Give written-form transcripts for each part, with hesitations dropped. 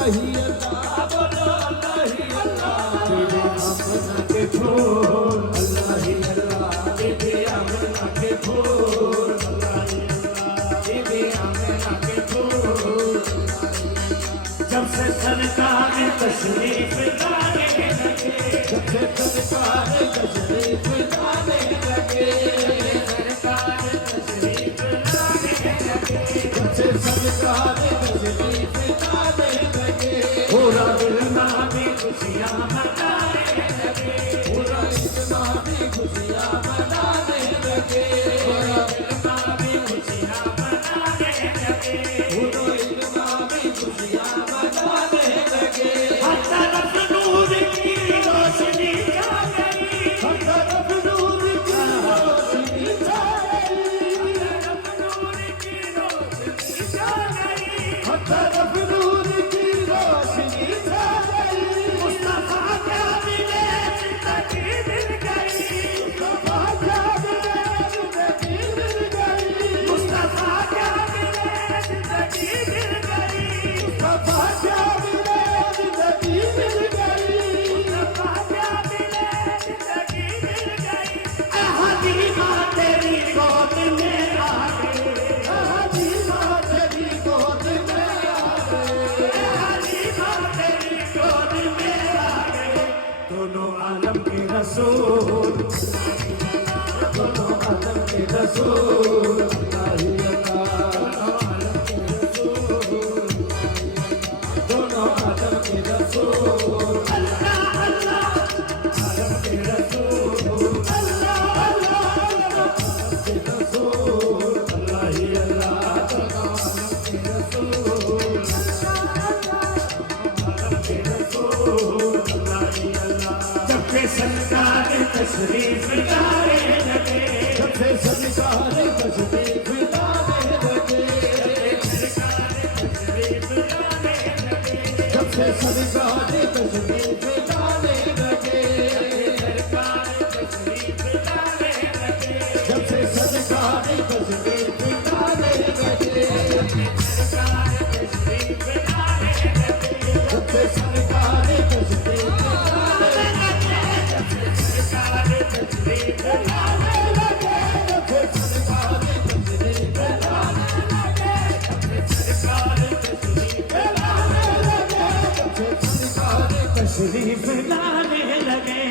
ही अल्लाह, बोलो अल्लाह ही अल्लाह। तेरे आमना के फूल अल्लाह ही अल्लाह, तेरे आमना के फूल अल्लाह ही अल्लाह, तेरे आमना के फूल। जब से सरकार तशरीफ लाने लगे, जब से सरकार तशरीफ लाने लगे, सरकार तशरीफ लाने लगे, जब से सरकार तशरीफ लाने लगे, पूरा इल्मा भी खुशियाँ मनाने लगे, पूरा इल्मा भी खुशियाँ मनाने लगे, पूरा इल्मा भी खुशियाँ मनाने लगे, पूरा इल्मा भी खुशियाँ मनाने लगे। हर तरफ नूर की रोशनी छा गई, हर तरफ नूर की रोशनी छा गई, हर तरफ नूर की रोशनी छा गई, हर तरफ नूर की रोशनी छा गई। मुस्तफा क्या मिले जिंदगी मिल गई, मुस्तफा क्या मिले जिंदगी मिल गई, मुस्तफा क्या मिले जिंदगी मिल गई, मुस्तफा क्या मिले जिंदगी मिल गई, मुस्तफा क्या मिले जिंदगी मिल गई। हदीमा तेरी गोद में आ गए, हदीमा तेरी गोद में आ गए, हदीमा तेरी गोद में आ गए। दोनों आलम के रसूल, दोनों आलम के रसूल अल्लाह ही अल्लाह, दोनों आलम के रसूल अल्लाह अल्लाह, आलम के रसूल अल्लाह अल्लाह, आलम के रसूल अल्लाह ही अल्लाह, दोनों आलम के रसूल आलम के रसूल अल्लाह ही अल्लाह। जब से सरकार तशरीफ लाने लगे, जब से सरकार तशरीफ लाने लगे, सरकार तशरीफ लाने लगे, जब से सरकार तशरीफ लाने लगे, सरकार तशरीफ लाने लगे, जब से सरकार तशरीफ लाने लगे, सरकार तशरीफ लाने लगे, जब से सरकार तशरीफ लाने लगे, जब से सरकार तशरीफ लाने लगे, जब से सरकार तशरीफ लाने लगे, जब से सरकार तशरीफ लाने लगे, जब से सरकार तशरीफ लाने लगे,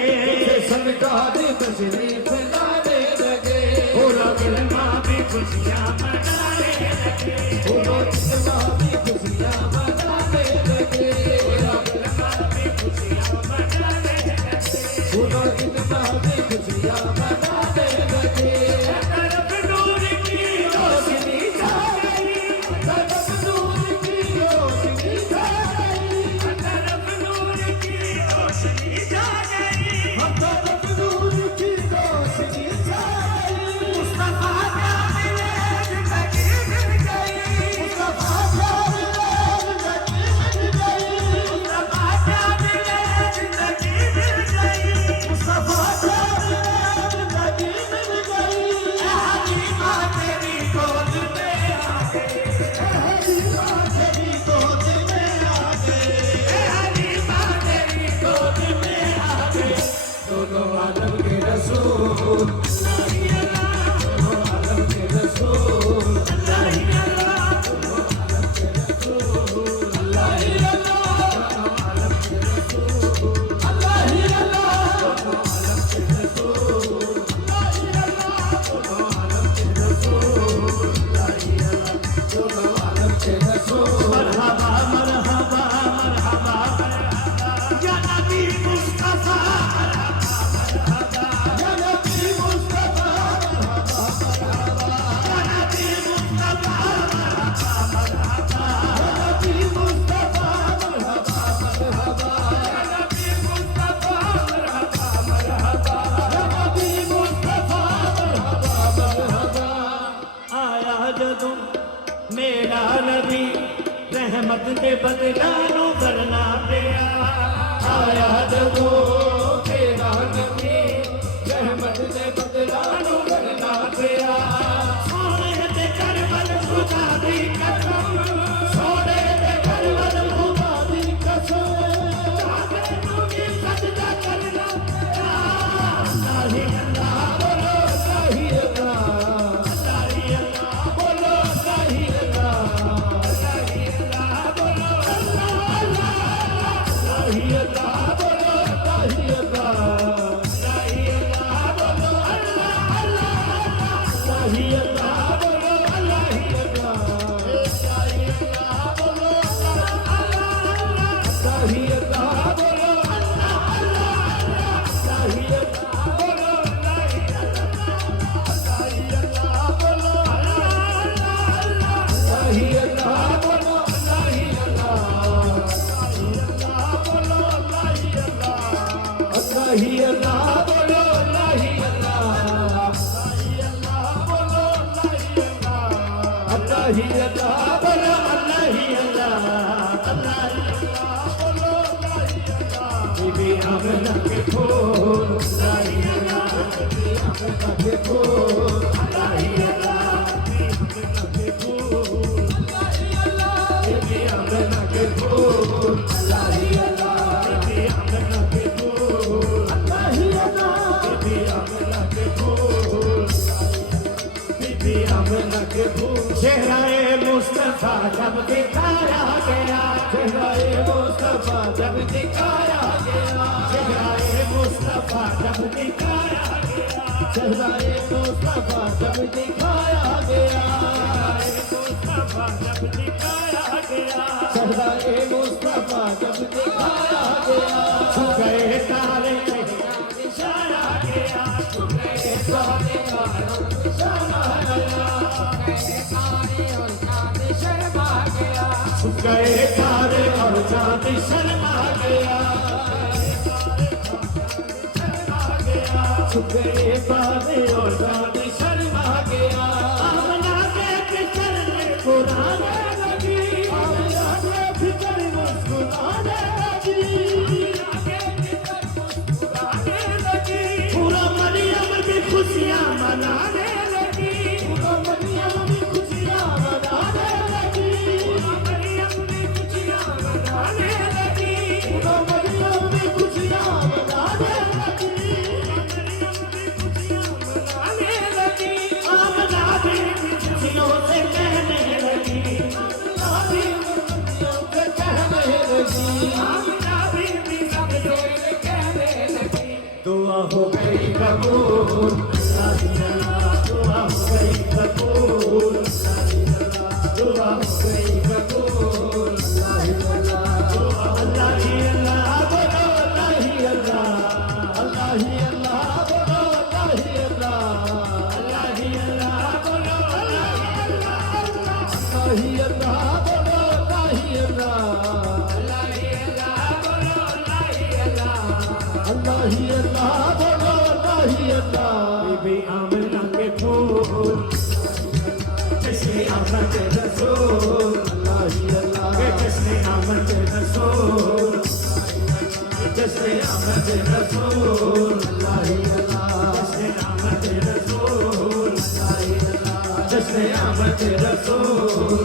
सरकार तशरीफ लाने लगे, पूरा इल्मा भी खुशियाँ मनाने लगे, पूरा इल्मा भी खुशियाँ मनाने लगे, पूरा इल्मा भी खुशियाँ मनाने लगे, पूरा इल्मा भी खुशियाँ मनाने लगे। हर तरफ नूर की रोशनी छा गई, हर तरफ नूर की रोशनी छा गई, हर तरफ नूर की रोशनी छा गई, हर तरफ नूर की रोशनी छा गई। मुस्तफा क्या मिले जिंदगी मिल गई, मुस्तफा क्या मिले जिंदगी मिल गई, मुस्तफा क्या मिले जिंदगी मिल गई, मुस्तफा क्या मिले जिंदगी मिल गई। हदीमा तेरी गोद में आ गए, हदीमा तेरी गोद में आ गए, हदीमा तेरी गोद में आ गए। दोनों आलम के रसूल अल्लाह ही अल्लाह, दोनों आलम के रसूल अल्लाह ही अल्लाह, दोनों आलम के रसूल अल्लाह ही अल्लाह, दोनों आलम के रसूल अल्लाह ही अल्लाह, दोनों आलम के रसूल अल्लाह ही अल्लाह, दोनों आलम के रसूल अल्लाह ही अल्लाह, दोनों आलम के रसूल। मरहबा मरहबा मरहबा मरहबा या नबी मुस्तफा, मरहबा या नबी मुस्तफा, मरहबा मरहबा या नबी मुस्तफा, मरहबा मरहबा या नबी मुस्तफा, मरहबा मरहबा या नबी मुस्तफा, मरहबा मरहबा या नबी मुस्तफा, मरहबा मरहबा। आया जदों मेरा नबी रहमत के बदलानो करना पिया, आया जदों मेरा नबी रहमत के बदलानो करना पिया। सोने ते करबल खुदा दी कसम, सोने ते करबल खुदा दी अल्लाह ही अल्लाह बोलो अल्लाह ही अल्लाह बोलो अल्लाह ही अल्लाह बोलो अल्लाह ही अल्लाह बोलो अल्लाह ही अल्लाह बीबी आमना के फूल अल्लाह ही अल्लाह बीबी आमना के फूल अल्लाह ही अल्लाह बीबी आमना के फूल अल्लाह ही अल्लाह बीबी आमना के फूल अल्लाह ही अल्लाह बीबी आमना के फूल बीबी आमना के फूल चेहराए मुस्तफा जब दिखाया गया चेहराए मुस्तफा जब दिखाया गया चेहराए मुस्तफा जब दिखाया गया चेहराए मुस्तफा जब दिखाया गया मुस्तफा जब दिखाया गया चेहराए मुस्तफा जब दिखाया गया छुपे तारे निशाना गया छुपे तारे निशाना गया छुप गए तारे और चाँद शर्मा गया छुप गए तारे और चाँद शर्मा गया आमना के फिकर मुस्कुराने लगी आमना के फिकर मुस्कुराने लगी पूरा मरियम की खुशियाँ मनाने लगी पूरा मरियम की खुशियाँ मनाने लगी पूरा मरियम की खुशियाँ मनाने लगी पूरा मरियम की खुशियाँ मनाने लगी मनाने लगी आमना भी खुशियों से कहने लगी आमना भी खुशियों से कहने लगी आमना भी खुशियों से कहने लगी दुआ हो गई कबूल दुआ हो गई कबूल दुआ हो गई कबूल अल्लाह ही अल्लाह बोलो अल्लाह ही अल्लाह अल्लाह ही अल्लाह बोलो अल्लाह ही अल्लाह अल्लाह ही अल्लाह बोलो अल्लाह ही अल्लाह अल्लाह ही अल्लाह बोलो अल्लाह ही अल्लाह अल्लाह ही अल्लाह बोलो अल्लाह ही अल्लाह अल्लाह ही अल्लाह बोलो अल्लाह ही अल्लाह बीबी आमना के फूल जिसने आमना के रसूल अल्लाह ही अल्लाह जिसने आमना के रसूल जिसने आमना के रसूल अल्लाह ही अल्लाह जिसने आमना के रसूल अल्लाह ही अल्लाह जिसने आमना के रसूल